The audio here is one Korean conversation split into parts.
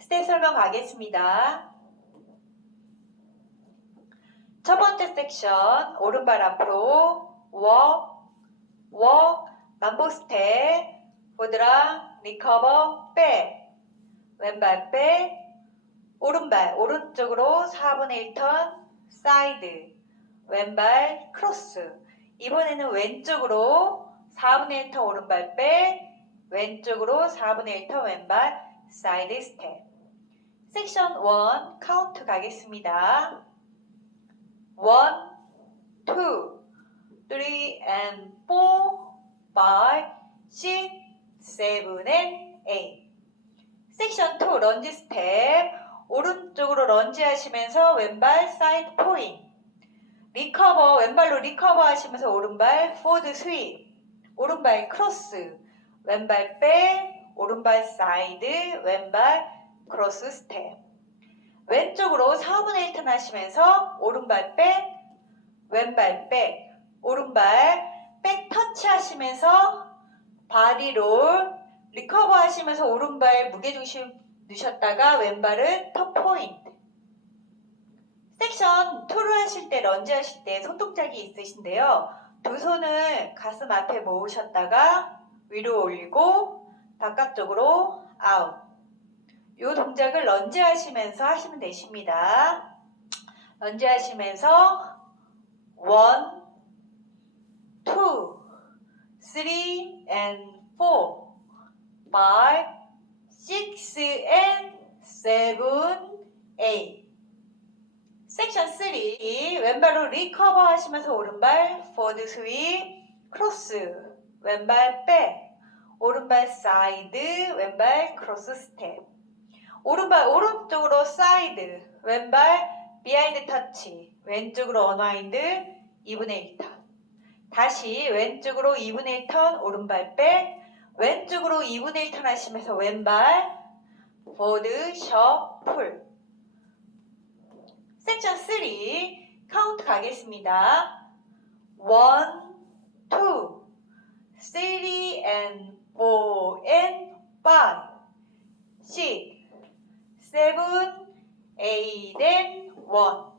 스텝 설명 가겠습니다. 첫 번째 섹션 오른발 앞으로 walk, walk, 만보 스텝 보드랑 리커버 백 왼발 백 오른발 오른쪽으로 4분의 1턴 사이드. 왼발 크로스. 이번에는 왼쪽으로 4분의 1턴 오른발 백 왼쪽으로 4분의 1턴 왼발 사이드 스텝 섹션 1 카운트 가겠습니다. 1, 2, 3 and 4 5, 6, 7 and 8 섹션 2 런지 스텝. 오른쪽으로 런지 하시면서 왼발 사이드 포인 리커버 왼발로 리커버 하시면서 오른발 포드 스윗 오른발 크로스 왼발 백 오른발 사이드 왼발 크로스 스텝. 왼쪽으로 4분의 1턴 하시면서 오른발 백 왼발 백 오른발 백 터치 하시면서 바디롤 리커버 하시면서 오른발 무게중심 넣으셨다가 왼발은 터 포인트. 섹션 2를 하실 때 런지 하실 때 손동작이 있으신데요. 두 손을 가슴 앞에 모으셨다가 위로 올리고 바깥쪽으로 아웃 이 동작을 런지 하시면서 하시면 되십니다. 런지 하시면서 1, 2, 3 and 4 5, 6 and 7, 8 섹션 3 왼발로 리커버 하시면서 오른발 포드 스윗 크로스 왼발 백 오른발 사이드 왼발 크로스 스텝 오른발 오른쪽으로 사이드 왼발 비하인드 터치 왼쪽으로 언와인드 2분의 1턴 다시 왼쪽으로 2분의 1턴 오른발 백 왼쪽으로 2분의 1턴 하시면서 왼발 포드 셔플 섹션 3 카운트 가겠습니다. 1, 2, 3 and 4 and 5, 6, 7, 8 and 1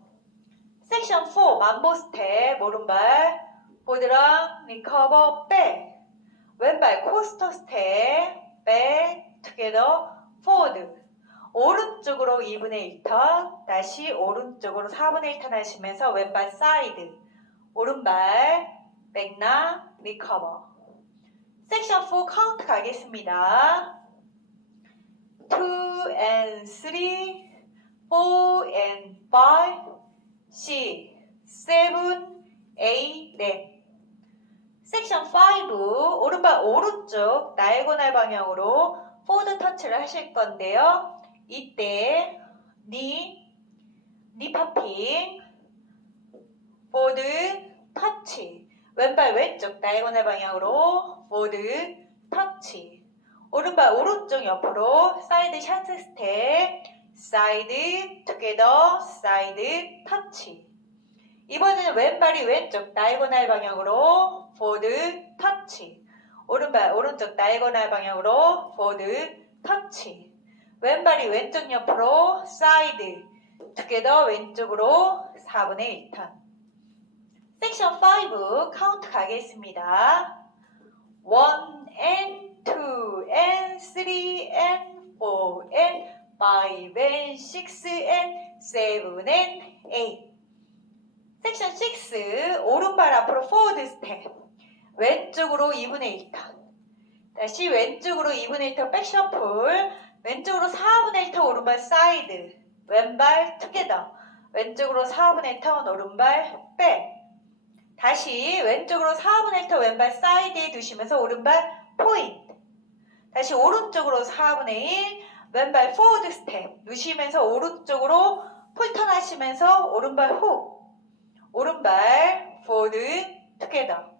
섹션 4 만보 스텝 오른발 보드랑 리커버 백 왼발 코스터 스텝 백 투게더 포드 오른쪽으로 2분의 1턴, 다시 오른쪽으로 4분의 1턴 하시면서 왼발 사이드, 오른발 백나 리커버. 섹션 4 카운트 가겠습니다. 2 and 3, 4 and 5, 6, 7, 8, 넷. 섹션 5 오른발 오른쪽 다이고날 방향으로 포드 터치를 하실 건데요. 이때 니, 니 파핑, 보드, 터치 왼발 왼쪽 다이고널 방향으로 보드, 터치 오른발 오른쪽 옆으로 사이드 샷스 스텝 사이드, 투게더, 사이드, 터치. 이번에는 왼발이 왼쪽 다이고널 방향으로 보드, 터치. 오른발 오른쪽 다이고널 방향으로 보드, 터치. 왼발이 왼쪽 옆으로 사이드 투게더 왼쪽으로 4분의 1턴. 섹션 5 카운트 가겠습니다. 1 and 2 and 3 and 4 and 5 and 6 and 7 and 8 섹션 6 오른발 앞으로 포워드 스텝 왼쪽으로 2분의 1턴 다시 왼쪽으로 2분의 1턴 백셔플. 왼쪽으로 4분의 1턴 오른발 사이드 왼발 투게더 왼쪽으로 4분의 1턴 오른발 백 다시 왼쪽으로 4분의 1턴 왼발 사이드에 두시면서 오른발 포인트 다시 오른쪽으로 4분의 1 왼발 포워드 스텝 누시면서 오른쪽으로 풀턴 하시면서 오른발 훅 오른발 포워드 투게더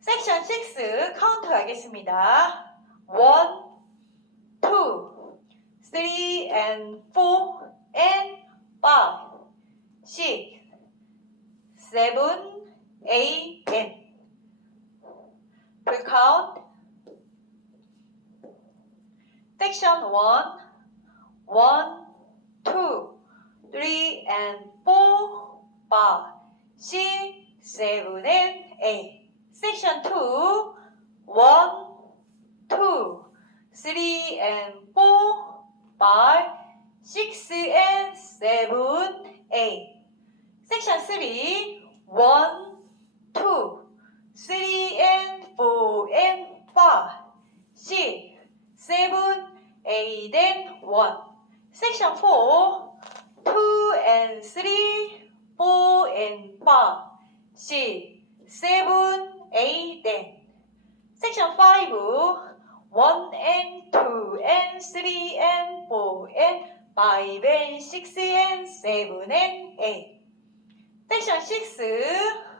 섹션 6 카운트 가겠습니다. 1 two, three, and four, and five, six, seven, eight, and full count. Section 1, 1, 2, 3 and 4, 5, 6, 7 and 8. Section 2, 1, 2, 3 and 4, 5, 6 and 7, 8. Section 3, 1, 2, 3 and 4 and grade 1 section 4 2 and 3 4 and 5 6 7 8 and section 5 1 and 2 and 3 and 4 and 5 and 6 and 7 and 8 section 6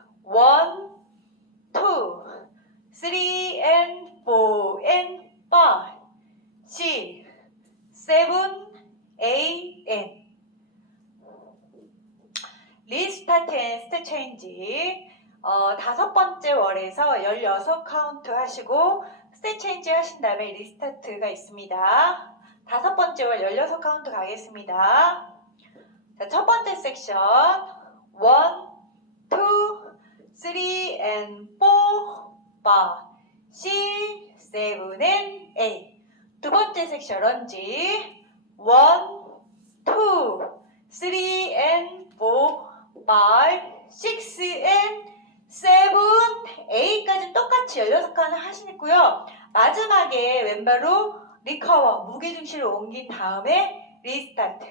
앤 스텝 체인지 어, 다섯 번째 월에서 16 카운트 하시고 스텝 체인지 하신 다음에 리스타트가 있습니다. 다섯 번째 월 16 카운트 가겠습니다. 자, 첫 번째 섹션 1, 2, 3 and 4, 5, 6, 7 and 8. 두 번째 섹션 런지 1, 2, 3 and 4, 5, 6 and 7, 8까지 똑같이 16칸을 하시고요. 마지막에 왼발로 리커버, 무게 중심을 옮긴 다음에 리스타트.